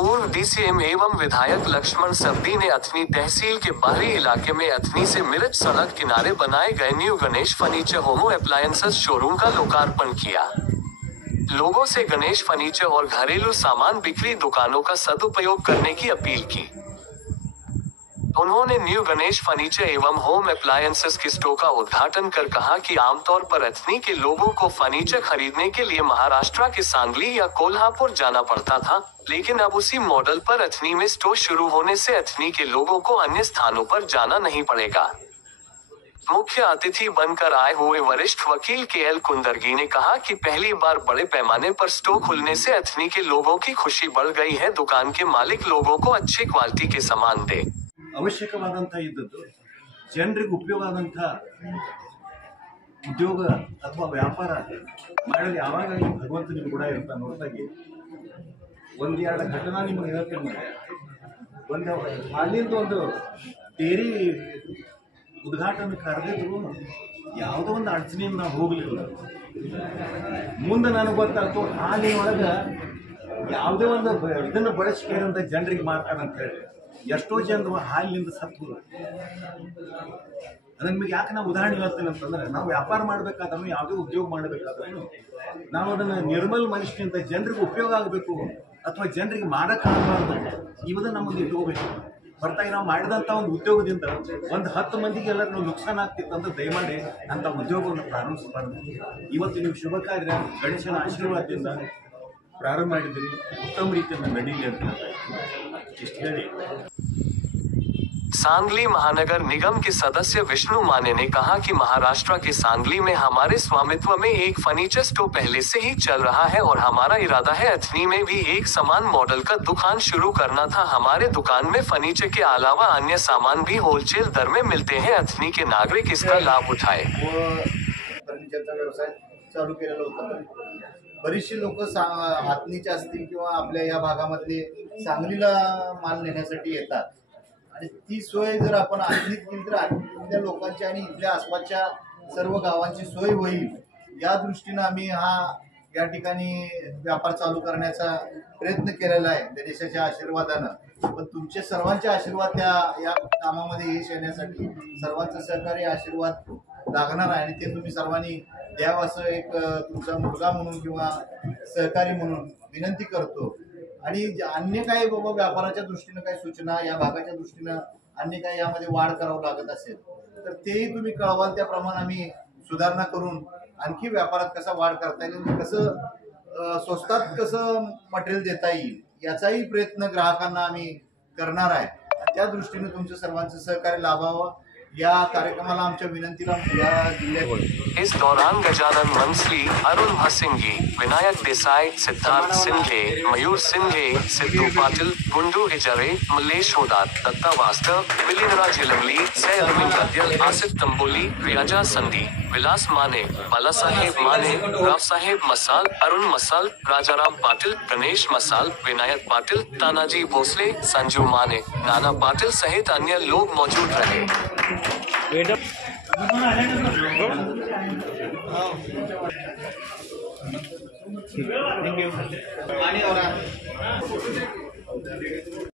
पूर्व डीसीएम एवं विधायक लक्ष्मण सबदी ने अथनी तहसील के बाहरी इलाके में अथनी से मिरज सड़क किनारे बनाए गए न्यू Ganesh furniture home appliances showroom का लोकार्पण किया। लोगों से गणेश फर्नीचर और घरेलू सामान बिक्री दुकानों का सदुपयोग करने की अपील की। उन्होंने न्यू गणेश फर्नीचर एवं होम अप्लायंसेस की स्टोर का उद्घाटन कर कहा कि आमतौर पर अथनी के लोगों को फर्नीचर खरीदने के लिए महाराष्ट्र के सांगली या कोल्हापुर जाना पड़ता था, लेकिन अब उसी मॉडल पर अथनी में स्टोर शुरू होने से अथनी के लोगों को अन्य स्थानों पर जाना नहीं पड़ेगा। मुख्य अतिथि बनकर आए हुए वरिष्ठ वकील KL कुंदरगी ने कहा कि पहली बार बड़े पैमाने पर स्टोर खुलने से अथनी के लोगों की खुशी बढ़ गई है। दुकान के मालिक लोगों को अच्छी क्वालिटी के सामान दे। ಅವಶ್ಯಕವಾದಂಥ ಇದ್ದದ್ದು ಜನರಿಗೆ ಉಪಯೋಗ ಆದಂಥ ಉದ್ಯೋಗ ಅಥವಾ ವ್ಯಾಪಾರ ಮಾಡಲು ಯಾವಾಗಲೂ ಭಗವಂತ ನಿಮ್ಗೆ ಕೂಡ ಇರ್ತಾನೆ ಹೊರತಾಗಿ ಒಂದೆರಡು ಘಟನಾ ನಿಮಗೆ ಹೇಳ್ತೀನಿ. ಒಂದು ಹಾಲಿಂದ ಒಂದು ಡೇರಿ ಉದ್ಘಾಟನೆ ಕರೆದಿದ್ರು ಯಾವುದೋ ಒಂದು ಅಡಚಣೆಯಿಂದ ನಾವು ಹೋಗಲಿಲ್ಲ. ಮುಂದೆ ನನಗೆ ಗೊತ್ತಾಯ್ತು ಹಾಲಿನೊಳಗೆ ಯಾವುದೇ ಒಂದು ಇದನ್ನು ಬಳಸ್ಕೊಂಡಂತ ಜನರಿಗೆ ಮಾಡ್ತಾರೆ ಅಂತ ಹೇಳಿ ಎಷ್ಟೋ ಜನರು ಹಾಲಿನಿಂದ ಸತ್ತು. ಅದನ್ನ ನಿಮಗೆ ಯಾಕೆ ನಾವು ಉದಾಹರಣೆ ಹೇಳ್ತೇನೆ ಅಂತಂದ್ರೆ, ನಾವು ವ್ಯಾಪಾರ ಮಾಡಬೇಕಾದ್ರೂ ಯಾವುದೇ ಉದ್ಯೋಗ ಮಾಡಬೇಕಾದ್ರೂ ನಾವು ಅದನ್ನು ನಿರ್ಮಲ್ ಮನುಷ್ಯನಿಂದ ಜನರಿಗೆ ಉಪಯೋಗ ಆಗಬೇಕು ಅಥವಾ ಜನರಿಗೆ ಮಾಡೋಕ್ಕಾಗಬಾರ್ದು, ಇವತ್ತು ನಮ್ಮದು ಇಟ್ಕೋಬೇಕು. ಹೊರತಾಗಿ ನಾವು ಮಾಡಿದಂಥ ಒಂದು ಉದ್ಯೋಗದಿಂದ ಒಂದು 10 ಮಂದಿಗೆ ಎಲ್ಲರೂ ನಾವು ನುಕ್ಸಾನ ಆಗ್ತಿತ್ತು ಅಂದ್ರೆ ದಯಮಾಡಿ ಅಂಥ ಉದ್ಯೋಗವನ್ನು ಪ್ರಾರಂಭಿಸಬಾರ್ದು. ಇವತ್ತು ನೀವು ಶುಭ ಕಾರ್ಯ ಗಣೇಶನ ಆಶೀರ್ವಾದದಿಂದ प्रारंभ ಮಾಡಿದ್ರಿ, उत्तम ರೀತಿಯಿಂದ ನಡೀಲಿ ಅಂತ ಇಷ್ಟು ಹೇಳಿ. सांगली महानगर निगम के सदस्य विष्णु माने ने कहा कि महाराष्ट्र के सांगली में हमारे स्वामित्व में एक फर्नीचर स्टोर पहले से ही चल रहा है और हमारा इरादा है अथनी में भी एक समान मॉडल का दुकान शुरू करना था। हमारे दुकान में फर्नीचर के अलावा अन्य सामान भी होलसेल दर में मिलते हैं। अथनी के नागरिक इसका लाभ उठाए। फर्निचरचा व्यवसाय चालू केलेला होता. बरीचशी लोक हातनीचे असतील किंवा आपल्या या भागामधले सांगलीला माल नेण्यासाठी येतात आणि ती सोय जर आपण हातनीत केली तर इथल्या लोकांची आणि इथल्या आसपासच्या सर्व गावांची सोय होईल, या दृष्टीने आम्ही या ठिकाणी व्यापार चालू करण्याचा प्रयत्न केलेला आहे गणेशाच्या आशीर्वादानं. पण तुमचे सर्वांचे आशीर्वाद या कामामध्ये यश येण्यासाठी सर्वांचं सहकार्य आशीर्वाद लागणार आहे आणि ते तुम्ही सर्वांनी द्यावं असं एक तुमचा मुलगा म्हणून किंवा सहकारी म्हणून विनंती करतो. आणि अन्य काही बाबा व्यापाराच्या दृष्टीनं काही सूचना, या भागाच्या दृष्टीनं अन्य काही यामध्ये वाढ करावं लागत असेल तर तेही तुम्ही कळवाल. त्याप्रमाणे आम्ही सुधारणा करून आणखी व्यापारात कसा वाढ करता येईल, कसं स्वस्तात कसं मटेरियल देता येईल याचाही प्रयत्न ग्राहकांना आम्ही करणार आहे. त्या दृष्टीने तुमच्या सर्वांचं सहकार्य लाभावं या कार्यक्रमाला आमच्या विनंतीला या जिल्ह्यात. इस दौरान गजानन मंसली, अरुण भसिंगी, विनायक देसाई, सिद्धार्थ सिंघे, मयूर सिंघे, सिद्धू पाटिल, गुंडू हिजरे, मल्लेश होदार, दत्ता वास्तव, विलीनराज इलंगली, सै अरविंद गद्यल, आसिफ तंबोली, रियाजा संधी, विलास माने, बालासाहेब माने, रावसाहेब मसाल, अरुण मसाल, राजाराम पाटिल, गणेश मसाल, विनायक पाटिल, तानाजी भोसले, संजू माने, नाना पाटिल सहित अन्य लोग मौजूद रहे। थँक्यू.